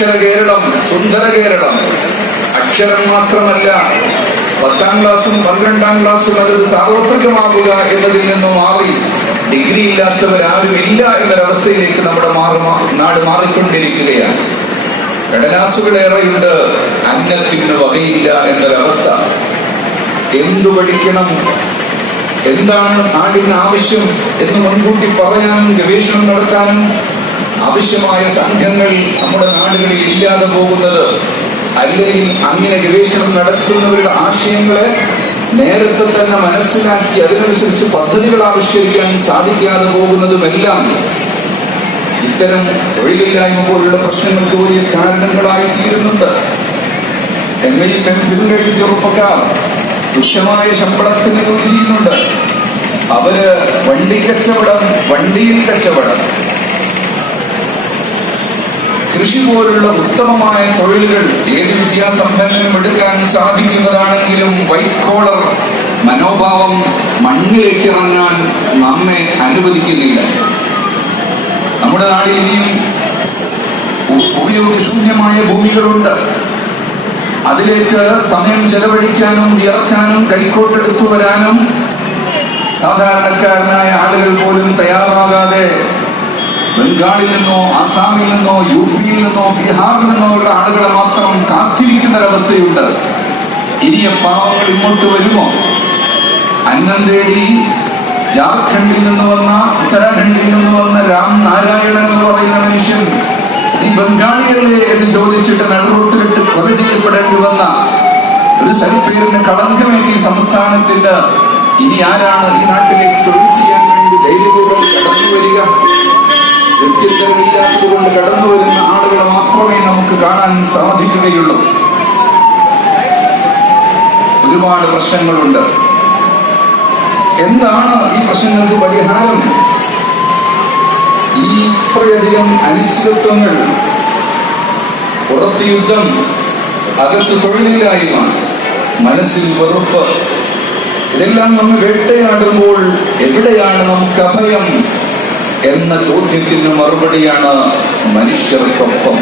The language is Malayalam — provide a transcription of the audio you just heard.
അക്ഷര കേരളം സുന്ദര കേരളം. അക്ഷരം മാത്രമല്ല പത്താം ക്ലാസ്സും പന്ത്രണ്ടാം ക്ലാസ്സും അത് സാർവത്രികമാകുക എന്നതിൽ നിന്നും മാറി ഡിഗ്രി ഇല്ലാത്തവരാരും ഇല്ല എന്നൊരവസ്ഥയിലേക്ക് നമ്മുടെ മാറി നാട് മാറിക്കൊണ്ടിരിക്കുകയാണ്. കടലാസുകളേറെയുണ്ട് അന്നത്തിന് വകയില്ല എന്നൊരവസ്ഥ. എന്തു പഠിക്കണം? എന്താണ് നാടിന് ആവശ്യം എന്ന് മുൻകൂട്ടി പറയാനും ഗവേഷണം നടത്താനും ആവശ്യമായ സംഘങ്ങൾ നമ്മുടെ നാടുകളിൽ ഇല്ലാതെ പോകുന്നത് അല്ലെങ്കിൽ അങ്ങനെ ഗവേഷണം നടത്തുന്നവരുടെ ആശയങ്ങളെ നേരത്തെ തന്നെ മനസ്സിലാക്കി അതിനനുസരിച്ച് പദ്ധതികൾ ആവിഷ്കരിക്കാൻ സാധിക്കാതെ പോകുന്നതുമെല്ലാം ഇത്തരം തൊഴിലില്ലായ്മ പോലുള്ള പ്രശ്നങ്ങൾക്ക് വലിയ കാരണങ്ങളായി തീരുന്നുണ്ട് എം എൽ ചെറുപ്പക്കാർ തുച്ഛമായ ശമ്പളത്തിന് ജോലി ചെയ്യുന്നുണ്ട്. അവർ വണ്ടി കച്ചവടം വണ്ടിയിൽ കച്ചവടം കൃഷി പോലുള്ള ഉത്തമമായ തൊഴിലുകൾ ഏത് വിദ്യാസമ്പന്നനും എടുക്കാൻ സാധിക്കുന്നതാണെങ്കിലും വൈറ്റ് കോളർ മനോഭാവം മണ്ണിലേക്ക് ഇറങ്ങാൻ നമ്മെ അനുവദിക്കുന്നില്ല. നമ്മുടെ നാട്ടിൽ ഇനിയും ഉപയോഗശൂന്യമായ ഭൂമികളുണ്ട്. അതിലേക്ക് സമയം ചെലവഴിക്കാനും വിയർക്കാനും കൈക്കോട്ടെടുത്തു വരാനും സാധാരണക്കാരനായ ആളുകൾ ബംഗാളിൽ നിന്നോ ആസാമിൽ നിന്നോ യു പിയിൽ നിന്നോ ബീഹാറിൽ നിന്നോ ഉള്ള ആളുകളെ മാത്രം കാത്തിരിക്കുന്ന ഒരവസ്ഥയുണ്ട് ഇനിയ പാവങ്ങൾ ഇങ്ങോട്ട് വരുമോ? അന്നം തേടി ജാർഖണ്ഡിൽ നിന്ന് വന്ന ഉത്തരാഖണ്ഡിൽ നിന്ന് വന്ന രാം നാരായണൻ എന്ന് പറയുന്ന മനുഷ്യൻ നീ ബംഗാളിയല്ലേ എന്ന് ചോദിച്ചിട്ട് നടുറൂട്ടിലിട്ട് കൊല ചെയ്യപ്പെടേണ്ടി വന്ന ഒരു സരിപ്പേരിന് കളങ്കമേറ്റി സംസ്ഥാനത്തിന്റെ ഇനി ആരാണ് ഈ നാട്ടിലേക്ക് തൊഴിൽ ചെയ്യാൻ വേണ്ടി ധൈര്യപൂർവം കടന്നു വരിക? ഗത്യന്തരമില്ലാത്തത് കൊണ്ട് കടന്നു വരുന്ന ആളുകളെ മാത്രമേ നമുക്ക് കാണാൻ സാധിക്കുകയുള്ളൂ. ഒരുപാട് പ്രശ്നങ്ങളുണ്ട്. എന്താണ് ഈ പ്രശ്നങ്ങൾക്ക് പരിഹാരം? ഈ ഇത്രയധികം അനിശ്ചിതത്വങ്ങൾ പുറത്ത് യുദ്ധം അകത്ത് തൊഴിലില്ലായ്മ മനസ്സിൽ വെറുപ്പ് ഇതെല്ലാം നമ്മൾ വേട്ടയാടുമ്പോൾ എവിടെയാണ് നമുക്ക് അഭയം? എന്ന ചോദ്യത്തിന് മറുപടിയാണ് മനുഷ്യർക്കൊപ്പം.